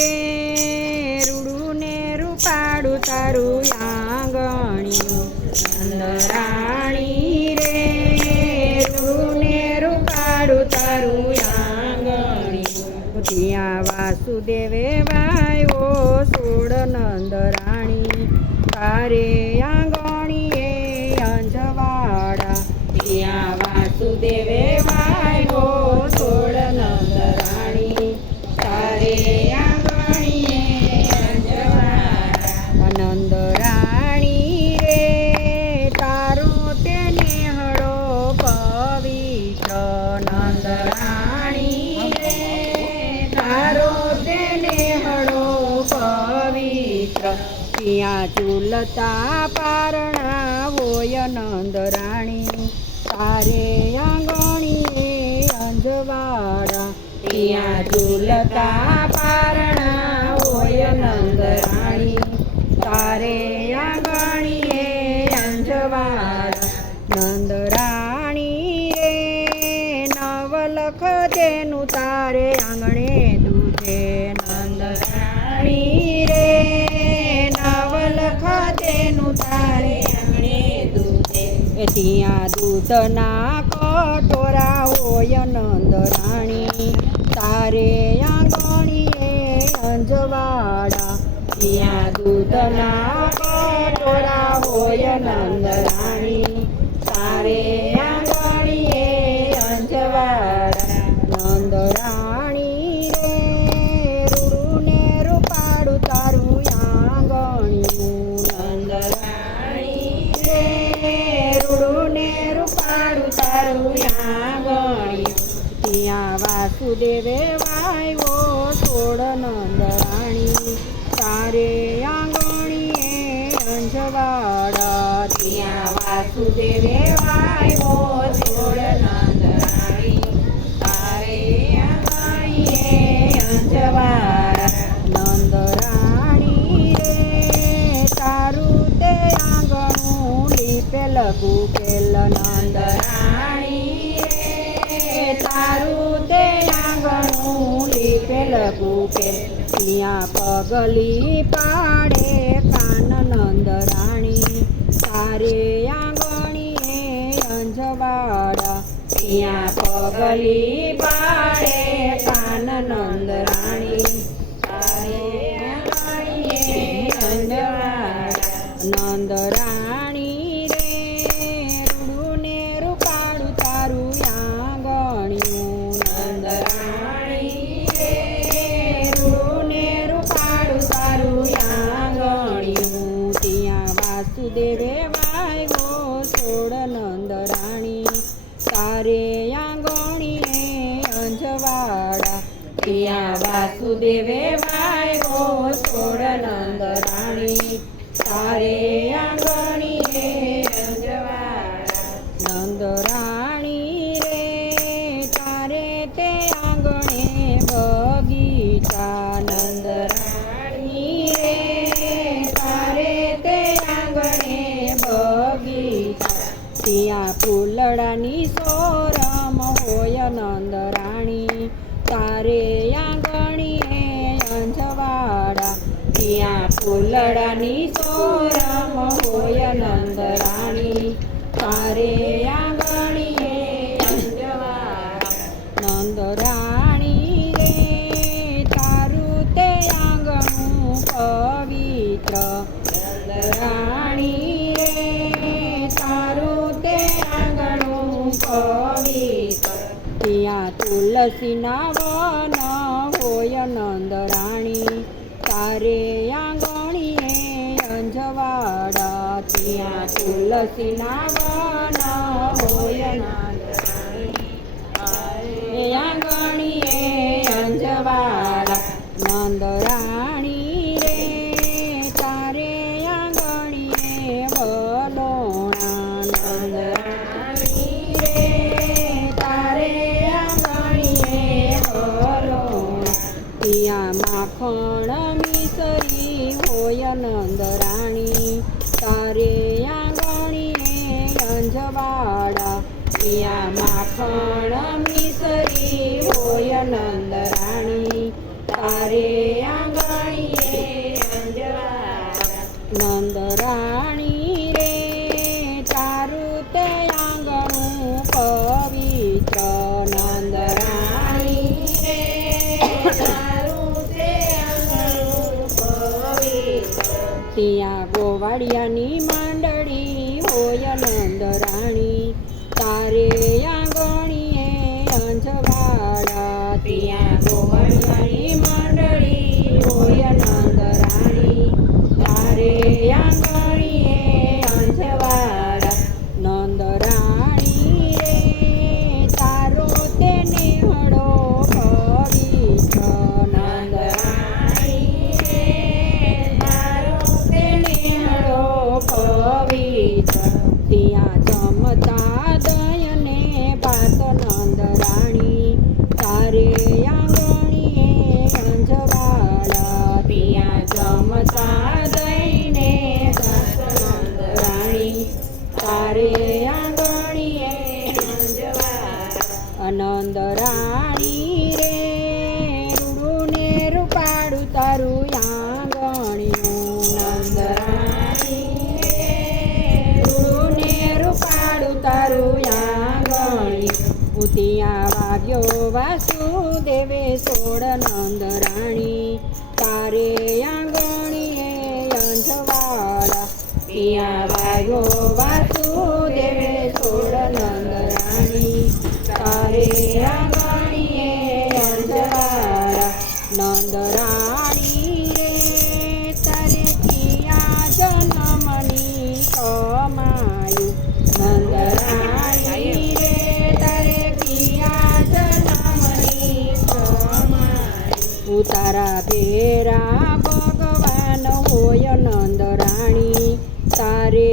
રે રૂડું ને રૂપાડું તારું આંગણિયું નંદરાણી રે રૂડું ને રૂપાડું તારું આંગણિયું ત્યાં વાસુદેવે વાયો સોળ નંદરાણી તારે આંગણીએ અંજવાડા ત્યાં વાસુદેવે વાયો સોળ નંદરાણી તારે આંગણીએ અંજવાડા નંદરાણી રે તારો તેને હળો પવિત્ર નંદરાણી રે તારો તેને હળો પવિત્ર ત્યાં ઝૂલતા પારણા હોય નંદરાણી તારે આંગણીએ અંજવાડા ત્યાં ઝૂલતા પારણા હોય નંદરાણી તારે આંગણીએ અંજવાડા નંદરાણી રે નવલખ તેનું તારે આંગણે દૂધે નંદરાણી રે નવલખ તેનું તારે આંગણે દૂધે ત્યાં દૂધના કટોરા હોય નંદરાણી તારે આંગણીએ અંજવાડા ત્યાં દૂધના કટોરા હોય નંદરાણી તારે આંગણીએ અંજવાડા નંદરાણી રે રૂડું ને રૂપાડું તારું આંગણિયું નંદરાણી રે રૂડું ને રૂપાડું તારું આંગણિયું ત્યાં વાસુદેવે વાયો સોળ નંદરાણી તારે આંગણીએ અંજવાડા ત્યાં વાસુદેવે વાયો સોળ નંદરાણી તારે આંગણીએ અંજવાડા નંદરાણી રે તારું તે આંગણું લીપેલ ગુકેલ નંદરાણી રે તારું તે આંગણું લીપેલ ગુકેલ ત્યાં પગલી પાડે કાન નંદરાણી તારે આંગણીએ અંજવાડા ત્યાં પગલી પાડે કાન નંદરાણી તારે આંગણીએ અંજવાડા નંદરાણી રે રૂડું ને રૂપાડું તારું આંગણિયું નંદરાણી રે રૂડું ને રૂપાડું તારું આંગણિયું ત્યાં વાસુદેવે વાયો સોળ નંદરાણી તારે આંગણીએ અંજવાડા ત્યાં વાસુદેવે વાયો સોળ નંદરાણી તારે આંગણીએ અંજવાડા નંદરાણી રે તારે તે આંગણે બગીચા નંદરાણી રે તારે તે આંગણે બગીચા ત્યાં ફૂલડાની સોરમ હોય નંદરાણી તારે આંગણીએ અંજવાડા ત્યાં ફૂલડાની સોરમ હોય નંદરાણી તારે આંગણીએ અંજવાડા નંદરાણી રે તારું તે આંગણું પવિત્ર નંદરાણી રે તારું તે આંગણું પવિત્ર ત્યાં તુલસીના વન હોય નંદરાણી તારે આંગણીએ અંજવાડા ત્યાં તુલસીના વન હોય નંદરાણી તારે આંગણીએ અંજવાડા નંદરાણી રે તારે આંગણીએ વલોણા નંદરાણી રે તારે આંગણીએ વલોણા ત્યાં માખણ મિસરી હોય નંદરાણી તારે આંગણીએ અંજવાડા ત્યાં માખણ મિસરી હોય નંદરાણી તારે આંગણીએ ત્યાં ગોવાળિયાની માંડળી હોય નંદરાણી તારે આંગણીએ અંજવાળા ત્યાં ગોવાળિયાની માંડળી હોય નંદરાણી તારે આંગણીએ અંજવાળા નંદરાણી રે તારો તેને હળો પવિત્ર નંદરાણી રે તારો તેને હળો પવિત્ર ત્યાં જમતા દયને પાત નંદરાણી તારે આંગણીએ અંજવાળા ત્યાં જમતા દઈને પાત નંદરાણી તારે આંગણીએ અંજવાળા નંદરાણી રે રૂડુને રૂપાડું તારું આંગણિયું નંદરાણી રે રૂડુને રૂપાડું તારું આંગણિયું ત્યાં વાગ્યો વાસુદેવે સોળ નંદરાણી તારે આંગણીએ અંજવાળા ત્યાં વાગ્યો વાસુદેવે સોળ નંદરાણી તારે આંગણીએ અંજવાળા નંદરાણી રે તારે કિયા જન્મની કમાયું નંદરાણી રે તારે કિયા જન્મની કમાયું તારા ભેરા ભગવાન હોય નંદરાણી તારે